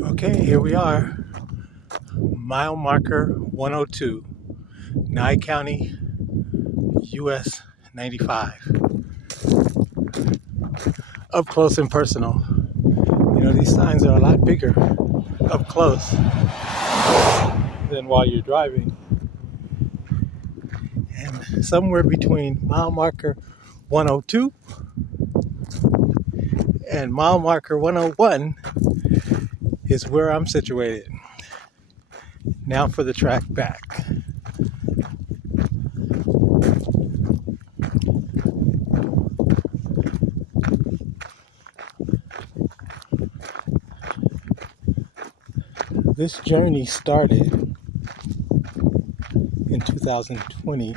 Okay, here we are. Mile marker 102, Nye County, US 95. Up close and personal. These signs are a lot bigger up close than while you're driving. And somewhere between mile marker 102 and mile marker 101 is where I'm situated. Now for the track back. This journey started in 2020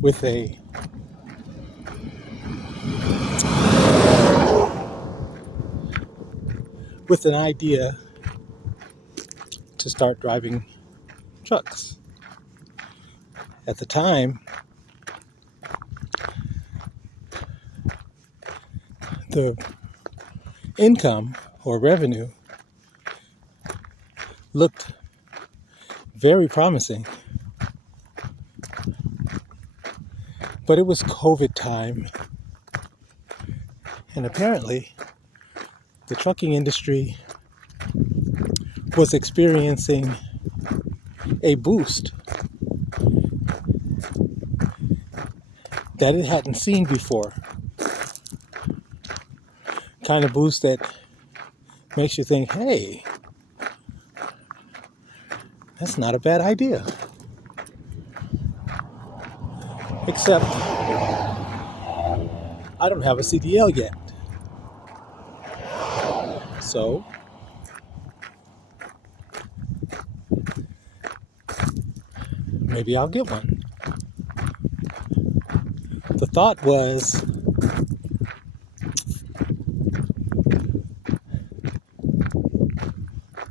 with an idea to start driving trucks. At the time, the income or revenue looked very promising, but it was COVID time, and apparently the trucking industry was experiencing a boost that it hadn't seen before. Kind of boost that makes you think, hey, that's not a bad idea. Except I don't have a CDL yet. So maybe I'll get one. The thought was,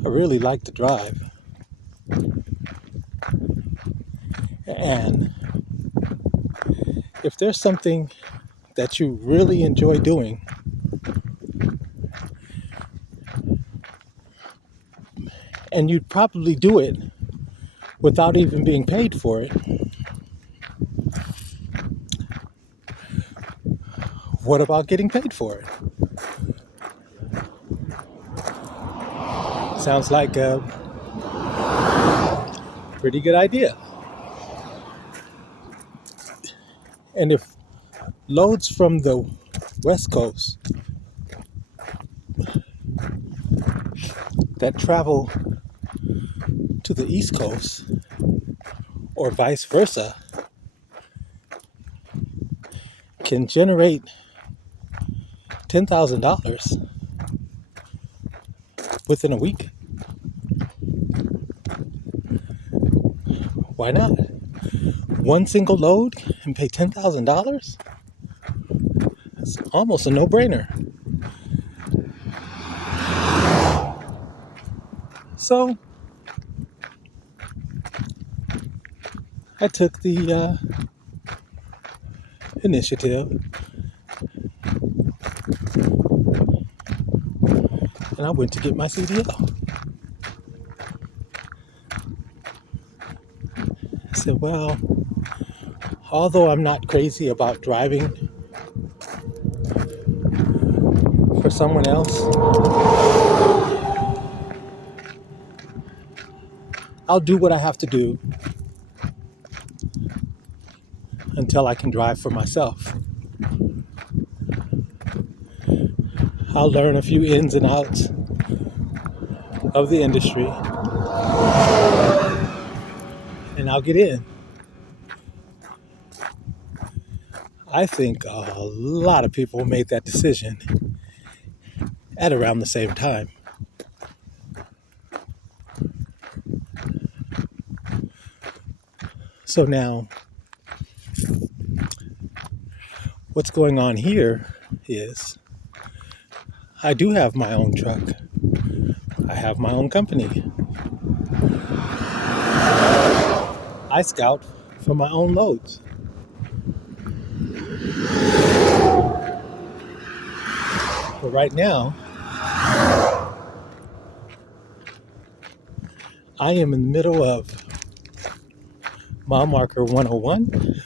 I really like to drive. And if there's something that you really enjoy doing, and you'd probably do it without even being paid for it, what about getting paid for it? Sounds like a pretty good idea. And if loads from the West Coast that travel to the East Coast, or vice versa, can generate $10,000 within a week, why not? One single load and pay $10,000? That's almost a no-brainer. So I took the initiative, and I went to get my CDL. I said, well, although I'm not crazy about driving for someone else, I'll do what I have to do until I can drive for myself. I'll learn a few ins and outs of the industry, and I'll get in. I think a lot of people made that decision at around the same time. So now, what's going on here is I do have my own truck. I have my own company. I scout for my own loads. But right now, I am in the middle of mile marker 101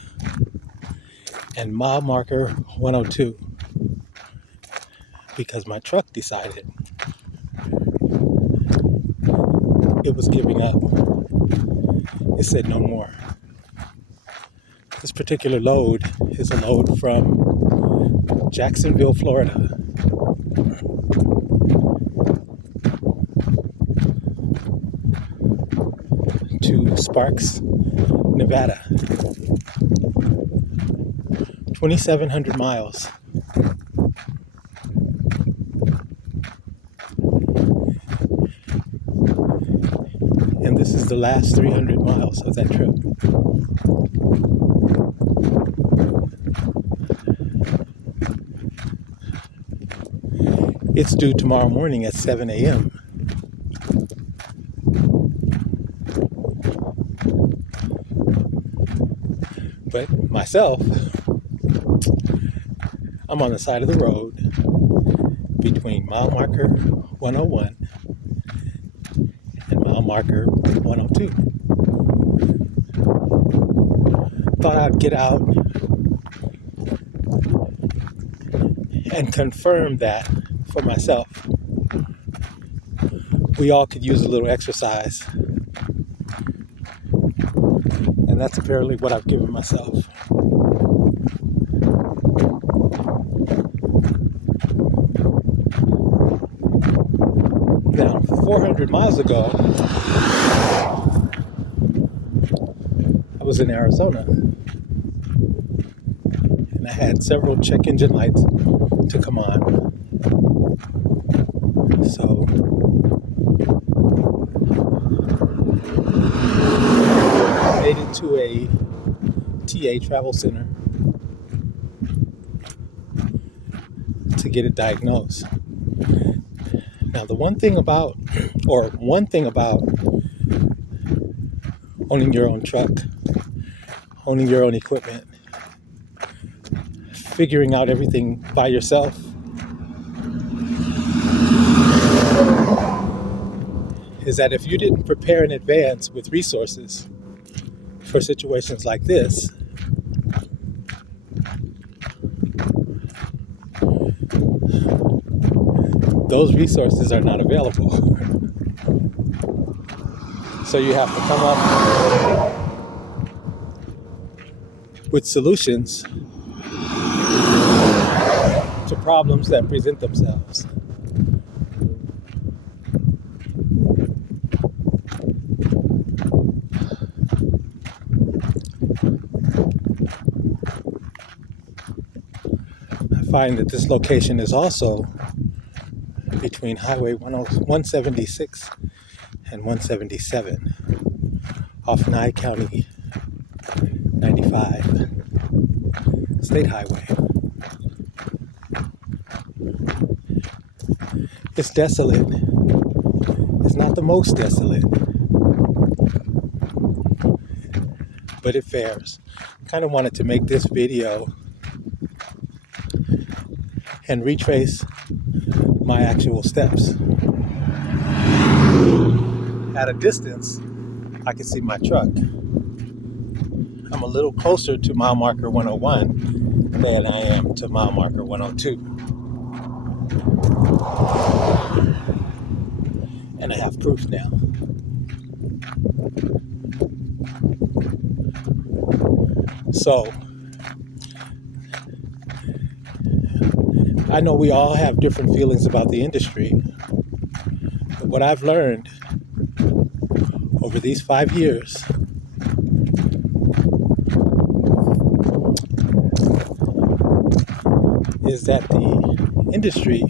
and mile marker 102 because my truck decided it was giving up. It said no more. This particular load is a load from Jacksonville, Florida, to Sparks, Nevada. 2,700 miles. And this is the last 300 miles of that trip. It's due tomorrow morning at 7 a.m. But myself, I'm on the side of the road between mile marker 101 and mile marker 102. Thought I'd get out and confirm that for myself. We all could use a little exercise. And that's apparently what I've given myself. Now, 400 miles ago, I was in Arizona. And I had several check engine lights to come on. So I made it to a TA travel center to get it diagnosed. Now, one thing about owning your own truck, owning your own equipment, figuring out everything by yourself, is that if you didn't prepare in advance with resources for situations like this, those resources are not available. So you have to come up with solutions to problems that present themselves. I find that this location is also between Highway 176 and 177 off Nye County 95 State Highway. It's desolate. It's not the most desolate, but it fares. Kind of wanted to make this video and retrace my actual steps. At a distance, I can see my truck. I'm a little closer to mile marker 101 than I am to mile marker 102. And I have proof now. So, I know we all have different feelings about the industry, but what I've learned over these 5 years is that the industry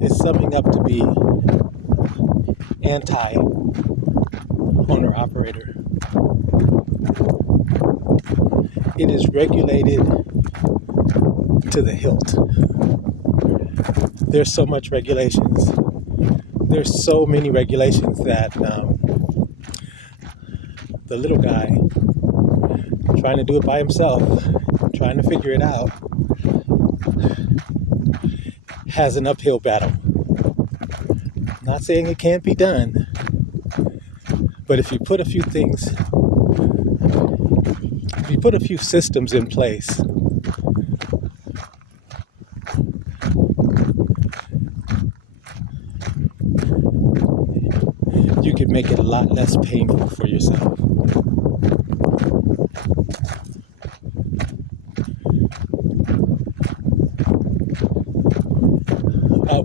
is summing up to be anti-owner-operator. It is regulated to the hilt. There's so much regulations. There's so many regulations that the little guy trying to do it by himself, trying to figure it out, has an uphill battle. Not saying it can't be done, but if you put a few things, if you put a few systems in place, you could make it a lot less painful for yourself.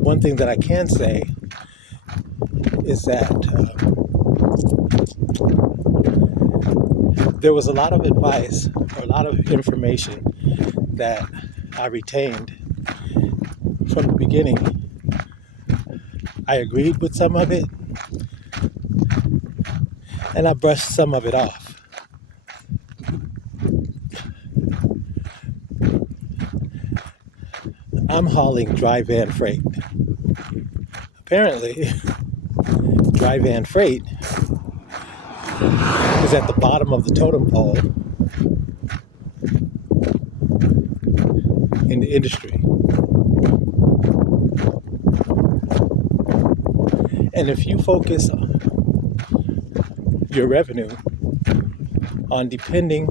One thing that I can say is that there was a lot of advice or a lot of information that I retained from the beginning. I agreed with some of it, and I brushed some of it off. I'm hauling dry van freight. Apparently, dry van freight is at the bottom of the totem pole in the industry. And if you focus your revenue on depending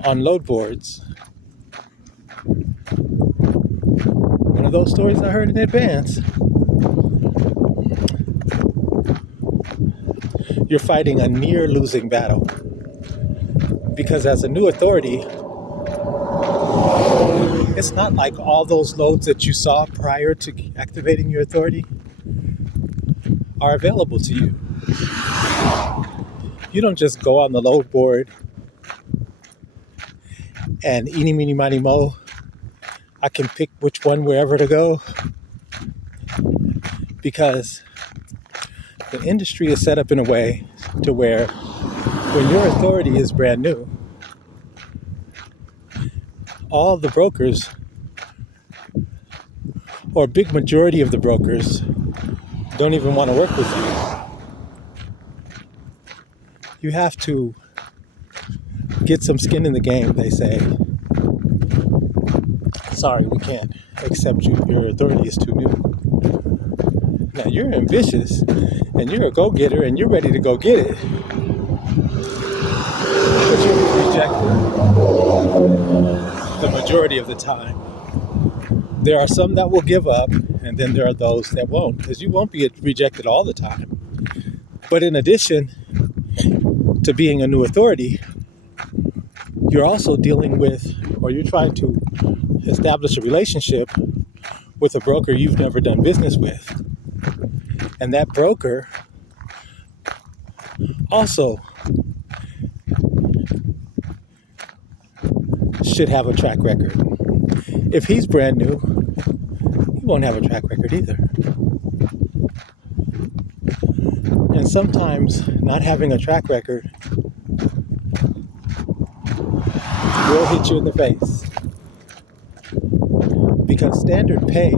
on load boards, one of those stories I heard in advance, you're fighting a near losing battle. Because as a new authority, it's not like all those loads that you saw prior to activating your authority are available to you. You don't just go on the load board and eeny, meeny, miny, mo, I can pick which one wherever to go. Because the industry is set up in a way to where when your authority is brand new, all the brokers, or a big majority of the brokers, don't even want to work with you. You have to get some skin in the game, they say. Sorry, we can't accept you. Your authority is too new. Now, you're ambitious, and you're a go-getter, and you're ready to go get it. But you'll be rejected the majority of the time. There are some that will give up, and then there are those that won't, because you won't be rejected all the time. But in addition to being a new authority, you're also dealing with, or you're trying to establish a relationship with a broker you've never done business with. And that broker also should have a track record. If he's brand new, he won't have a track record either. And sometimes not having a track record will hit you in the face. Because standard pay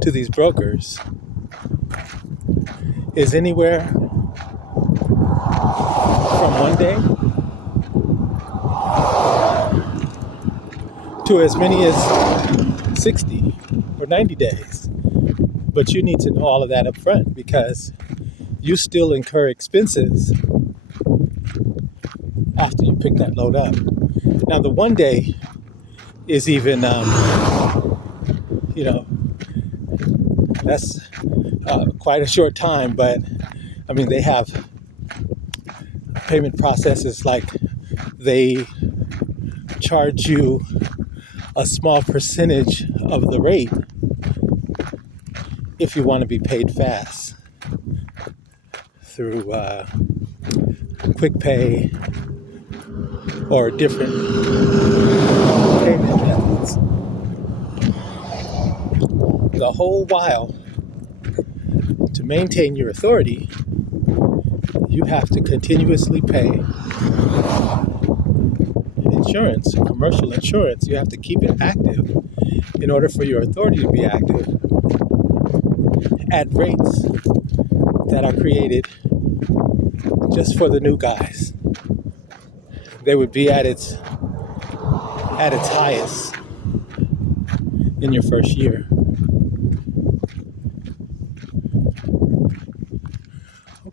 to these brokers is anywhere from 1 day to as many as 60 or 90 days. But you need to know all of that up front, because you still incur expenses after you pick that load up. Now, the 1 day is even, that's quite a short time, but I mean, they have payment processes like they charge you a small percentage of the rate if you want to be paid fast through quick pay or different payment methods. The whole while, to maintain your authority, you have to continuously pay insurance, commercial insurance. You have to keep it active in order for your authority to be active at rates that are created just for the new guys. They would be at its highest in your first year.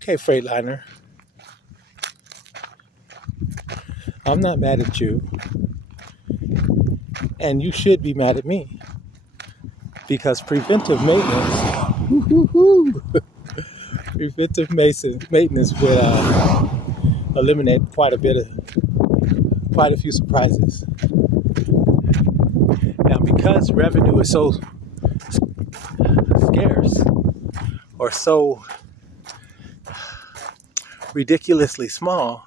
Okay, Freightliner, I'm not mad at you, and you should be mad at me because preventive maintenance would eliminate quite a few surprises. Now, because revenue is so scarce or so ridiculously small,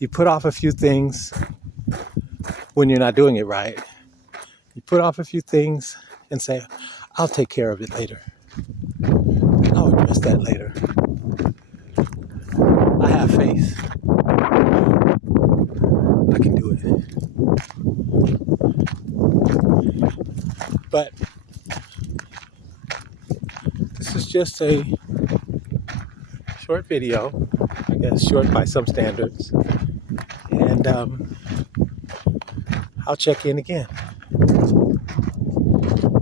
you put off a few things when you're not doing it right. You put off a few things and say, I'll take care of it later. I'll address that later. I have faith. I can do it. But this is just a short video, I guess short by some standards. And I'll check in again.